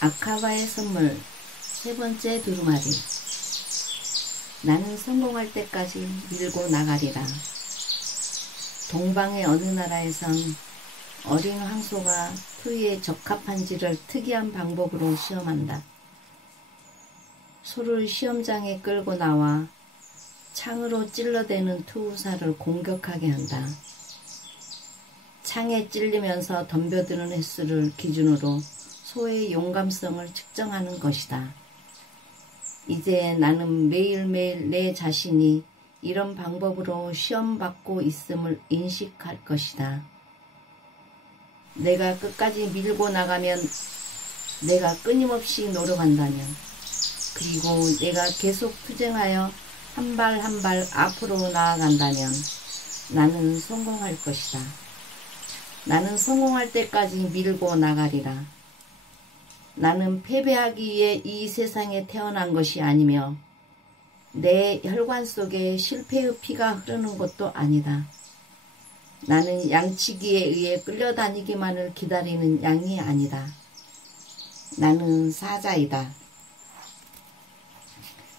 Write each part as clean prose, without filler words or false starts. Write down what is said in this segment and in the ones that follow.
아카바의 선물 세 번째 두루마리. 나는 성공할 때까지 밀고 나가리라. 동방의 어느 나라에선 어린 황소가 투이에 적합한지를 특이한 방법으로 시험한다. 소를 시험장에 끌고 나와 창으로 찔러대는 투우사를 공격하게 한다. 창에 찔리면서 덤벼드는 횟수를 기준으로 소의 용감성을 측정하는 것이다. 이제 나는 매일매일 내 자신이 이런 방법으로 시험받고 있음을 인식할 것이다. 내가 끝까지 밀고 나가면, 내가 끊임없이 노력한다면, 그리고 내가 계속 투쟁하여 한 발 한 발 앞으로 나아간다면 나는 성공할 것이다. 나는 성공할 때까지 밀고 나가리라. 나는 패배하기 위해 이 세상에 태어난 것이 아니며 내 혈관 속에 실패의 피가 흐르는 것도 아니다. 나는 양치기에 의해 끌려다니기만을 기다리는 양이 아니다. 나는 사자이다.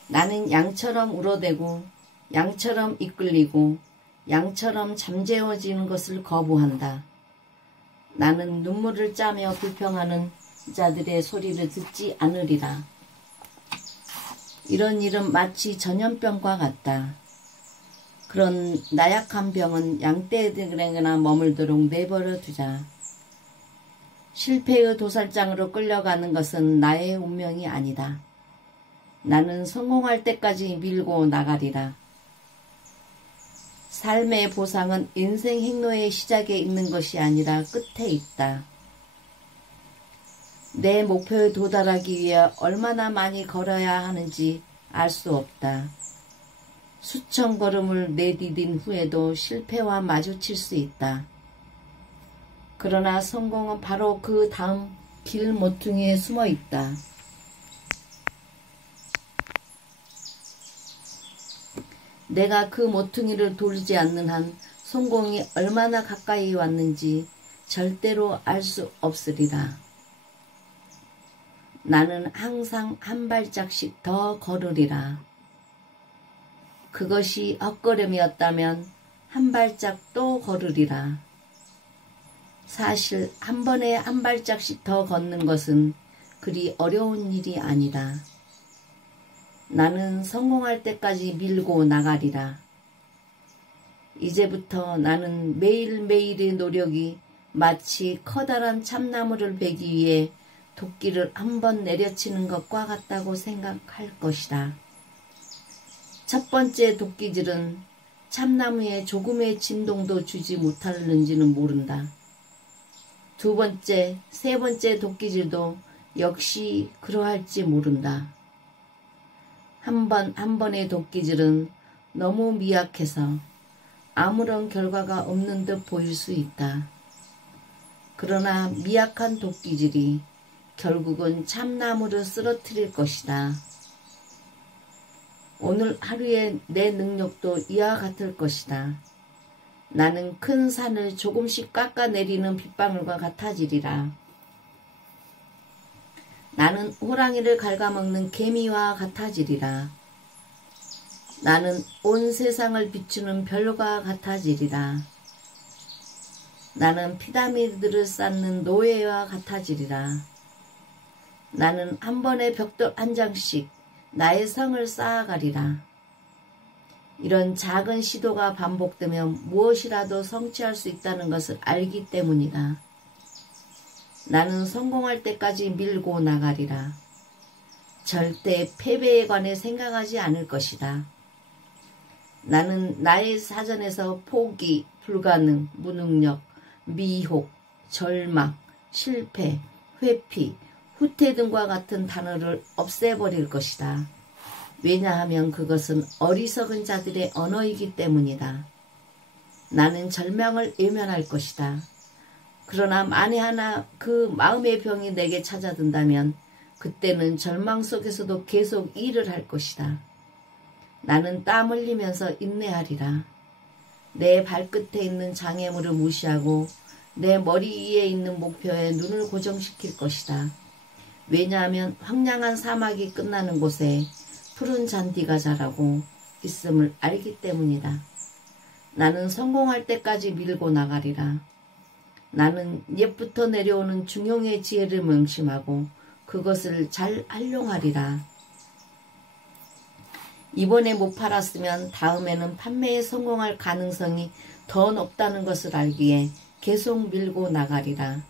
나는 양처럼 울어대고 양처럼 이끌리고 양처럼 잠재워지는 것을 거부한다. 나는 눈물을 짜며 불평하는 자들의 소리를 듣지 않으리라. 이런 일은 마치 전염병과 같다. 그런 나약한 병은 양떼들에게나 머물도록 내버려 두자. 실패의 도살장으로 끌려가는 것은 나의 운명이 아니다. 나는 성공할 때까지 밀고 나가리라. 삶의 보상은 인생 행로의 시작에 있는 것이 아니라 끝에 있다. 내 목표에 도달하기 위해 얼마나 많이 걸어야 하는지 알 수 없다. 수천 걸음을 내디딘 후에도 실패와 마주칠 수 있다. 그러나 성공은 바로 그 다음 길 모퉁이에 숨어 있다. 내가 그 모퉁이를 돌리지 않는 한 성공이 얼마나 가까이 왔는지 절대로 알 수 없으리라. 나는 항상 한 발짝씩 더 걸으리라. 그것이 헛걸음이었다면 한 발짝 또 걸으리라. 사실 한 번에 한 발짝씩 더 걷는 것은 그리 어려운 일이 아니다. 나는 성공할 때까지 밀고 나가리라. 이제부터 나는 매일매일의 노력이 마치 커다란 참나무를 베기 위해 도끼를 한번 내려치는 것과 같다고 생각할 것이다. 첫 번째 도끼질은 참나무에 조금의 진동도 주지 못하는지는 모른다. 두 번째, 세 번째 도끼질도 역시 그러할지 모른다. 한 번 한 번의 도끼질은 너무 미약해서 아무런 결과가 없는 듯 보일 수 있다. 그러나 미약한 도끼질이 결국은 참나무를 쓰러뜨릴 것이다. 오늘 하루의 내 능력도 이와 같을 것이다. 나는 큰 산을 조금씩 깎아내리는 빗방울과 같아지리라. 나는 호랑이를 갉아먹는 개미와 같아지리라. 나는 온 세상을 비추는 별과 같아지리라. 나는 피라미드를 쌓는 노예와 같아지리라. 나는 한 번에 벽돌 한 장씩 나의 성을 쌓아가리라. 이런 작은 시도가 반복되면 무엇이라도 성취할 수 있다는 것을 알기 때문이다. 나는 성공할 때까지 밀고 나가리라. 절대 패배에 관해 생각하지 않을 것이다. 나는 나의 사전에서 포기, 불가능, 무능력, 미혹, 절망, 실패, 회피, 후퇴 등과 같은 단어를 없애버릴 것이다. 왜냐하면 그것은 어리석은 자들의 언어이기 때문이다. 나는 절망을 외면할 것이다. 그러나 만에 하나 그 마음의 병이 내게 찾아든다면 그때는 절망 속에서도 계속 일을 할 것이다. 나는 땀 흘리면서 인내하리라. 내 발끝에 있는 장애물을 무시하고 내 머리 위에 있는 목표에 눈을 고정시킬 것이다. 왜냐하면 황량한 사막이 끝나는 곳에 푸른 잔디가 자라고 있음을 알기 때문이다. 나는 성공할 때까지 밀고 나가리라. 나는 옛부터 내려오는 중용의 지혜를 명심하고 그것을 잘 활용하리라. 이번에 못 팔았으면 다음에는 판매에 성공할 가능성이 더 높다는 것을 알기에 계속 밀고 나가리라.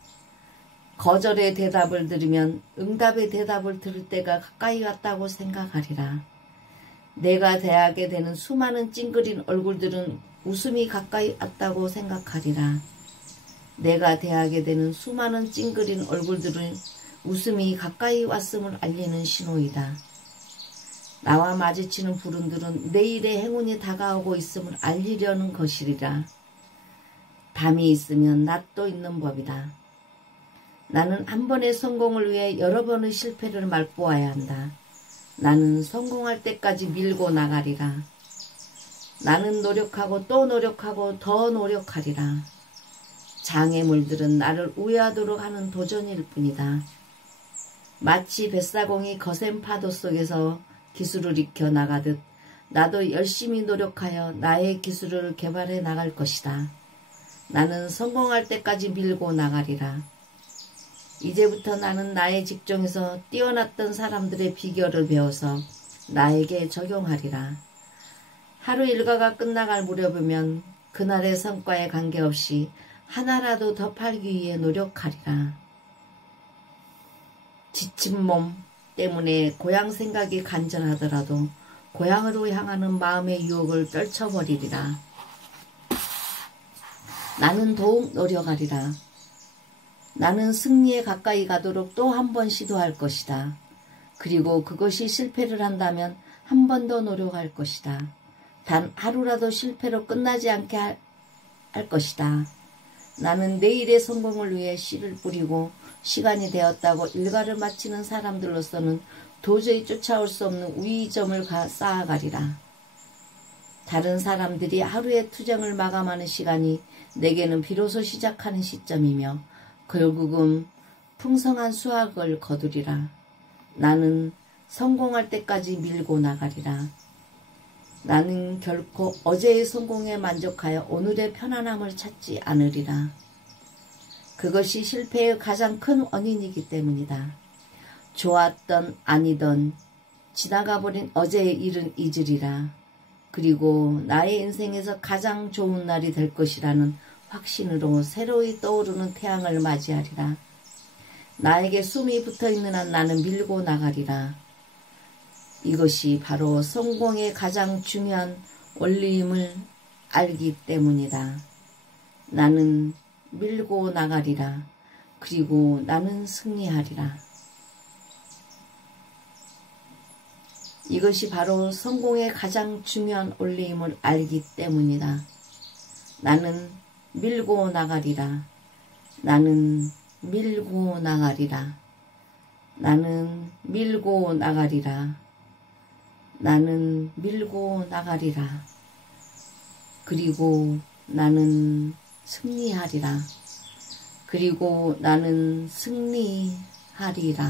거절의 대답을 들으면 응답의 대답을 들을 때가 가까이 왔다고 생각하리라. 내가 대하게 되는 수많은 찡그린 얼굴들은 웃음이 가까이 왔다고 생각하리라. 내가 대하게 되는 수많은 찡그린 얼굴들은 웃음이 가까이 왔음을 알리는 신호이다. 나와 마주치는 불운들은 내일의 행운이 다가오고 있음을 알리려는 것이리라. 밤이 있으면 낮도 있는 법이다. 나는 한 번의 성공을 위해 여러 번의 실패를 맛보아야 한다. 나는 성공할 때까지 밀고 나가리라. 나는 노력하고 또 노력하고 더 노력하리라. 장애물들은 나를 우회하도록 하는 도전일 뿐이다. 마치 뱃사공이 거센 파도 속에서 기술을 익혀 나가듯 나도 열심히 노력하여 나의 기술을 개발해 나갈 것이다. 나는 성공할 때까지 밀고 나가리라. 이제부터 나는 나의 직종에서 뛰어났던 사람들의 비결을 배워서 나에게 적용하리라. 하루 일과가 끝나갈 무렵이면 그날의 성과에 관계없이 하나라도 더 팔기 위해 노력하리라. 지친 몸 때문에 고향 생각이 간절하더라도 고향으로 향하는 마음의 유혹을 떨쳐버리리라. 나는 더욱 노력하리라. 나는 승리에 가까이 가도록 또 한 번 시도할 것이다. 그리고 그것이 실패를 한다면 한 번 더 노력할 것이다. 단 하루라도 실패로 끝나지 않게 할 것이다. 나는 내일의 성공을 위해 씨를 뿌리고 시간이 되었다고 일과를 마치는 사람들로서는 도저히 쫓아올 수 없는 우위점을 쌓아가리라. 다른 사람들이 하루의 투쟁을 마감하는 시간이 내게는 비로소 시작하는 시점이며 결국은 풍성한 수확을 거두리라. 나는 성공할 때까지 밀고 나가리라. 나는 결코 어제의 성공에 만족하여 오늘의 편안함을 찾지 않으리라. 그것이 실패의 가장 큰 원인이기 때문이다. 좋았던 아니던 지나가버린 어제의 일은 잊으리라. 그리고 나의 인생에서 가장 좋은 날이 될 것이라는 확신으로 새로이 떠오르는 태양을 맞이하리라. 나에게 숨이 붙어있는 한 나는 밀고 나가리라. 이것이 바로 성공의 가장 중요한 원리임을 알기 때문이다. 나는 밀고 나가리라. 그리고 나는 승리하리라. 이것이 바로 성공의 가장 중요한 원리임을 알기 때문이다. 나는 밀고 나가리라. 나는 밀고 나가리라. 나는 밀고 나가리라. 나는 밀고 나가리라. 그리고 나는 승리하리라. 그리고 나는 승리하리라.